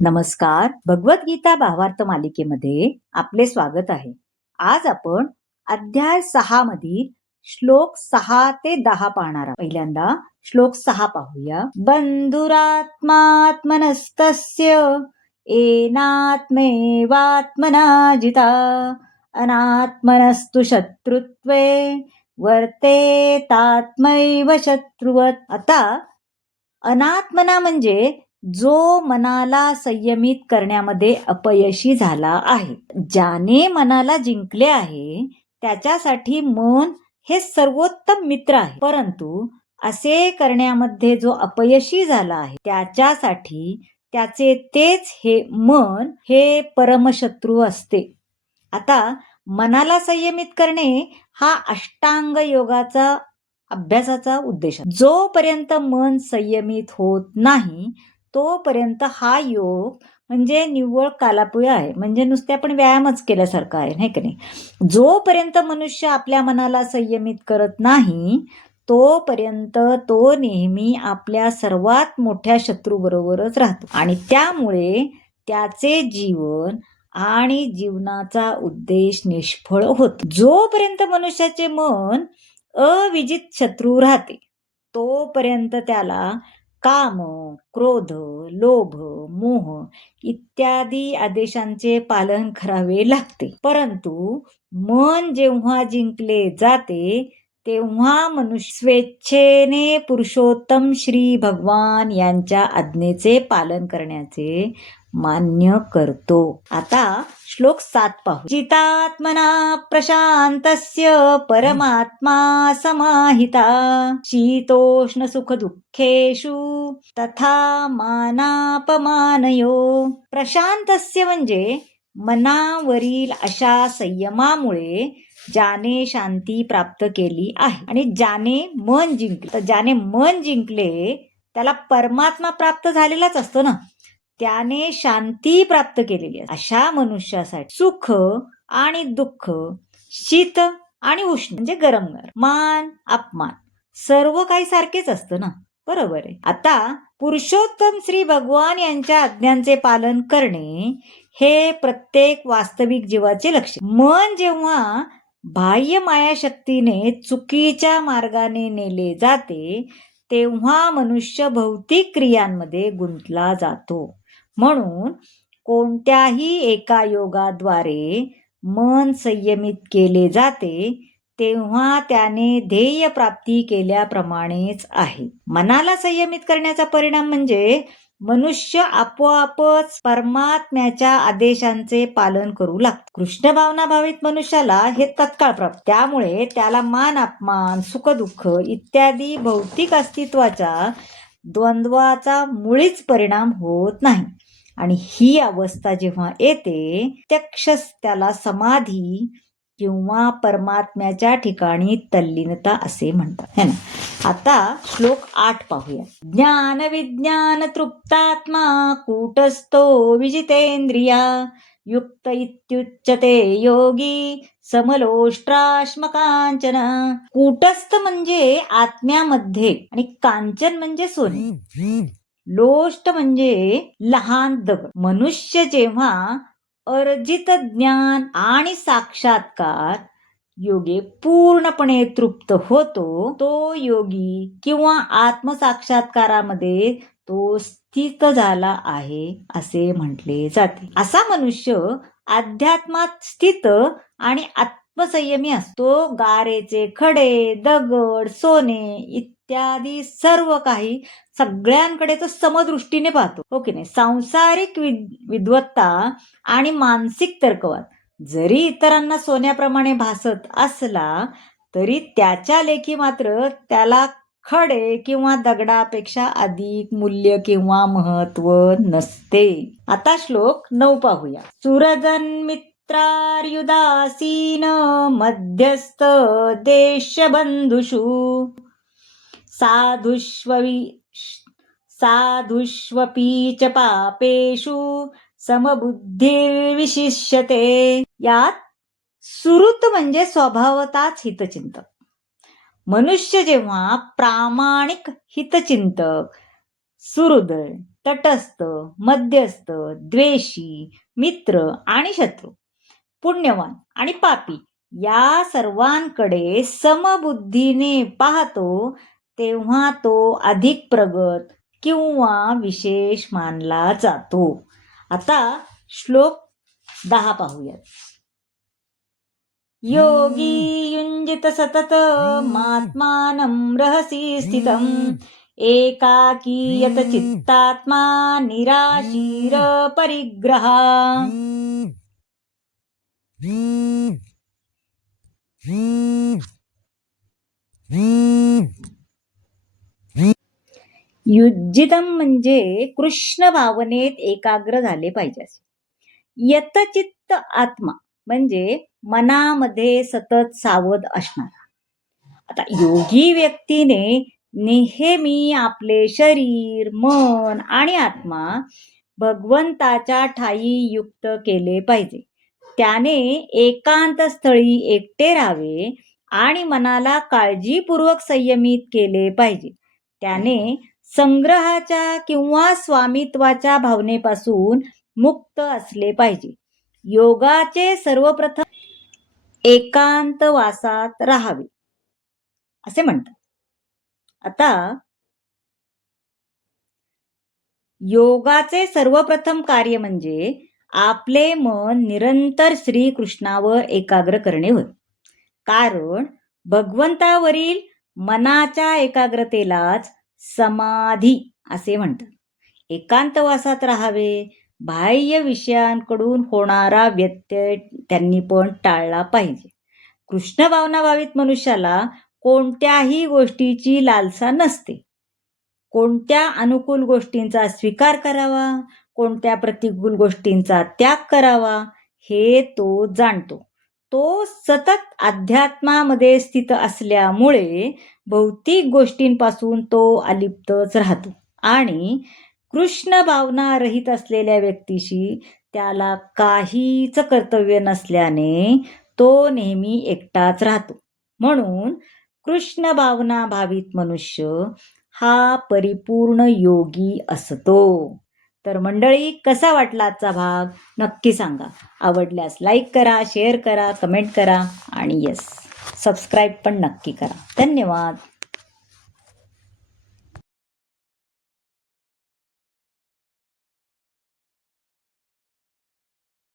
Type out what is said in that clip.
नमस्कार. भगवद्गीता भावार्थ मालिकेमध्ये आपले स्वागत आहे. आज आपण अध्याय 6 मधील श्लोक 6 ते 10 पाहणार आहोत. पहिल्यांदा श्लोक 6 पाहूया. बंधुरात्मात्मनस्तस्य एनात्मेवात्मना जिता अनात्मनस्तु शत्रुत्वे वर्तेतात्मैव शत्रुवत्. आता अनात्मना म्हणजे जो मनाला संयमित करण्यामध्ये अपयशी झाला आहे. ज्याने मनाला जिंकले आहे त्याच्यासाठी मन हे सर्वोत्तम मित्र आहे, परंतु असे करण्यामध्ये जो अपयशी झाला आहे त्याच्यासाठी त्याचे तेच हे मन हे परमशत्रू असते. आता मनाला संयमित करणे हा अष्टांग योगाचा अभ्यासाचा उद्देश आहे. जोपर्यंत मन संयमित होत नाही तोपर्यंत हा योग म्हणजे निव्वळ कालापुया आहे, म्हणजे नुसते आपण व्यायामच केल्यासारखं आहे, नाही का नाही. जोपर्यंत मनुष्य आपल्या मनाला संयमित करत नाही तोपर्यंत तो नेहमी आपल्या सर्वात मोठ्या शत्रू बरोबरच राहतो आणि त्यामुळे त्याचे जीवन आणि जीवनाचा उद्देश निष्फळ होतो. जोपर्यंत मनुष्याचे मन अविजित शत्रू राहते तोपर्यंत त्याला काम, क्रोध, लोभ, मोह इत्यादी आदेशांचे पालन करावे लागते. परंतु मन जेव्हा जिंकले जाते तेव्हा मनुष्य स्वेच्छेने पुरुषोत्तम श्री भगवान यांच्या आज्ञेचे पालन करण्याचे मान्य करतो. आता श्लोक 7 पाहू. जितात्मना प्रशांतस्य परमात्मा समाहिता शीतोष्ण सुख दुःखेषु तथा मानापमानयो. प्रशांतस्य म्हणजे मनावरील अशा संयमामुळे ज्याने शांती प्राप्त केली आहे आणि ज्याने मन जिंकले. तर ज्याने मन जिंकले त्याला परमात्मा प्राप्त झालेलाच असतो ना, त्याने शांती प्राप्त केलेली आहे. अशा मनुष्यासाठी सुख आणि दुःख, शीत आणि उष्ण म्हणजे गरम गरम, मान अपमान सर्व काही सारखेच असतं ना, बरोबर आहे. आता पुरुषोत्तम श्री भगवान यांच्या आज्ञांचे पालन करणे हे प्रत्येक वास्तविक जीवाचे लक्ष्य. मन जेव्हा बाह्य मायाशक्तीने चुकीच्या मार्गाने नेले जाते तेव्हा मनुष्य भौतिक क्रियांमध्ये गुंतला जातो. म्हणून कोणत्याही एका योगाद्वारे मन संयमित केले जाते तेव्हा त्याने ध्येय प्राप्ती केल्याप्रमाणेच आहे. मनाला संयमित करण्याचा परिणाम म्हणजे मनुष्य आपोआपच परमात्म्याच्या आदेशांचे पालन करू लागतो. कृष्ण भावना भावित मनुष्याला हे तत्काळ प्राप्त, त्यामुळे त्याला मान अपमान, सुख दुःख इत्यादी भौतिक अस्तित्वाच्या द्वंद्वाचा मुळीच परिणाम होत नाही. आणि ही अवस्था जेव्हा येते प्रत्यक्षच त्याला समाधी किंवा परमात्म्याच्या ठिकाणी तल्लीनता असे म्हणतात, है ना. आता श्लोक 8 पाहूया. ज्ञान विज्ञान तृप्तात्मा कूटस्थो विजितेंद्रिया युक्त इत्युच्यते योगी समलोष्ट्राश्मकांचन. कूटस्थ म्हणजे आत्म्यामध्ये आणि कांचन म्हणजे सोने, लोष्ट म्हणजे लहान दगड. मनुष्य जेव्हा अर्जित ज्ञान आणि साक्षात्कार योगे पूर्णपणे तृप्त होतो तो योगी किंवा आत्मसाक्षात्कारामध्ये तो स्थित झाला आहे असे म्हटले जाते. असा मनुष्य अध्यात्मात स्थित आणि आत्मसंयमी असतो. गारेचे खडे, दगड, सोने इत्यादी सर्व काही सगळ्यांकडे तो समदृष्टीने पाहतो, हो की नाही. सांसारिक विद्वत्ता आणि मानसिक तर्कवाद जरी इतरांना सोन्याप्रमाणे भासत असला तरी त्याच्या लेखी मात्र त्याला खडे किंवा दगडापेक्षा अधिक मूल्य किंवा महत्व नसते. आता श्लोक 9 पाहूया. सुरजन मित्रार्युदासीन मध्यस्थ देशबंधुषु साधुष्वपी च पापेषु समबुद्धिर्विशिष्यते. यात सुहृत म्हणजे स्वभावताच हितचिंतक. मनुष्य जेव्हा प्रामाणिक हितचिंतक, सुहृद तटस्थ, मध्यस्थ, द्वेषी, मित्र आणि शत्रू, पुण्यवान आणि पापी या सर्वांकडे समबुद्धीने पाहतो, तेव्हा तो अधिक प्रगत किंवा विशेष मानला जातो. आता श्लोक 10 पाहूयात. योगी युञ्जित सतत मात्मानं रहसि स्थितम् एकाकीयत चित्तात्मा निराशीर परिग्रहा. युज्जितम म्हणजे कृष्ण भावनेत एकाग्र झाले पाहिजे. यतचित्त आत्मा म्हणजे मनामध्ये सतत सावध असणारा. आता योगी व्यक्तीने नेहमी आपले शरीर, मन आणि आत्मा भगवंताच्या ठायी युक्त केले पाहिजे. त्याने एकांत स्थळी एकटे राहावे आणि मनाला काळजीपूर्वक संयमित केले पाहिजे. त्याने संग्रहाच्या किंवा स्वामित्वाच्या भावनेपासून मुक्त असले पाहिजे. योगाचे सर्वप्रथम एकांतवासात राहावे असे म्हणतात. आता योगाचे सर्वप्रथम कार्य म्हणजे आपले मन निरंतर श्रीकृष्णावर एकाग्र करणे होय. कारण भगवंतावरील मनाच्या एकाग्रतेलाच समाधी असे म्हणतात. एकांतवासात राहावे, बाह्य विषयांकडून होणारा व्यत्यय त्यांनी पण टाळला पाहिजे. कृष्ण भावनाभावित मनुष्याला कोणत्याही गोष्टीची लालसा नसते. कोणत्या अनुकूल गोष्टींचा स्वीकार करावा, कोणत्या प्रतिकूल गोष्टींचा त्याग करावा हे तो जाणतो. तो सतत अध्यात्मामध्ये स्थित असल्यामुळे भौतिक गोष्टींपासून तो अलिप्तच राहतो आणि कृष्ण भावना रहित असलेल्या व्यक्तीशी त्याला काहीच कर्तव्य नसल्याने तो नेहमी एकटाच राहतो. म्हणून कृष्ण भावना भावित मनुष्य हा परिपूर्ण योगी असतो. तर मंडळी, कसा वाटला आजचा भाग नक्की सांगा. आवडल्यास लाईक करा, शेअर करा, कमेंट करा आणि सबस्क्राईब पण नक्की करा. धन्यवाद.